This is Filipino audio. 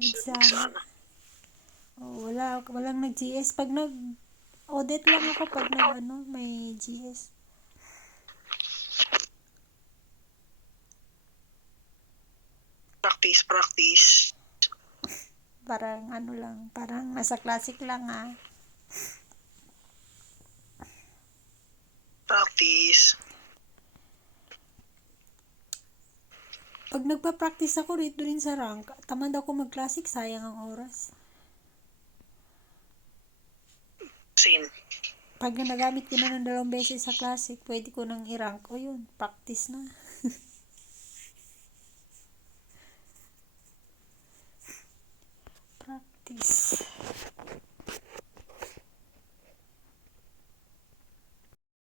Sana. sana. Oh, wala, walang nag-GS. Pag nag, audit lang ako pag nag, ano, may GS. Practice, practice. Parang, ano lang, parang nasa classic lang, ah. Practice. Pag nagpa-practice ako rito rin sa rank, tamad ako mag-classic, sayang ang oras. Same. Pag nagamit ko na ng dalawang beses sa classic, pwede ko nang i-rank. O yun, practice na. practice.